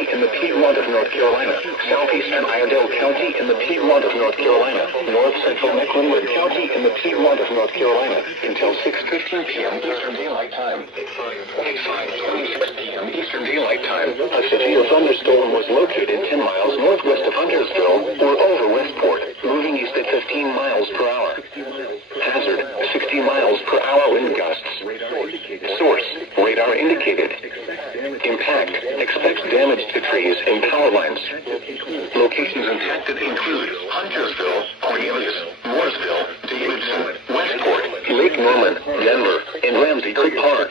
County in the Piedmont of North Carolina, southeastern Iredell County in the Piedmont of North Carolina, north central Mecklenburg County in the Piedmont of North Carolina, until 6:15 p.m. Eastern Daylight Time. At 5:26 p.m. Eastern Daylight Time, a severe thunderstorm was located 10 miles northwest of Thunderstorm or over Westport, moving east at 15 miles per hour. Hazard, 60 miles per hour wind gusts. Source, radar indicated. Impact, expects damage to trees and power lines. Locations impacted include Huntersville, Cornelius, Mooresville, Davidson, Westport, Lake Norman, Denver, and Ramsey Creek Park.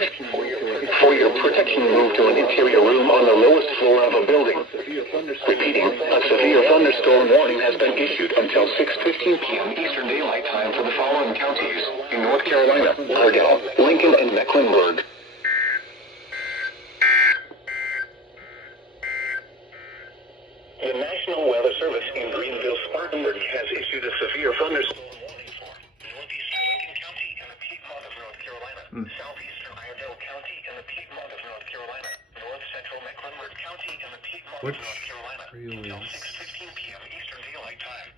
For your protection, move to an interior room on the lowest floor of a building. Repeating, a severe thunderstorm warning has been issued until 6:15 p.m. Eastern Daylight Time for the following counties in North Carolina: Iredell, Lincoln, and Mecklenburg. The National Weather Service in Greenville-Spartanburg has issued a severe thunderstorm warning for northeastern Lincoln County and the Piedmont of North Carolina, southeastern Iredell County and the Piedmont of North Carolina, north central Mecklenburg County and the Piedmont of North Carolina, until 6:15 p.m. Eastern Daylight Time.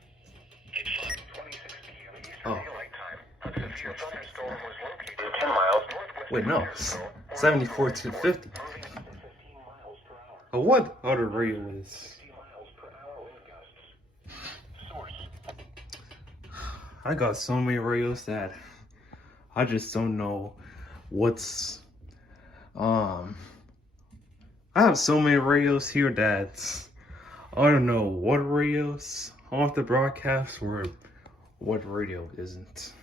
At 5:26 p.m. Eastern Daylight Time, a severe thunderstorm was located 10 miles northwest. Wait, no, 74 to 50. What other radio is? I got so many radios that I just don't know what's I have so many radios here that I don't know what radios off the broadcast or what radio isn't.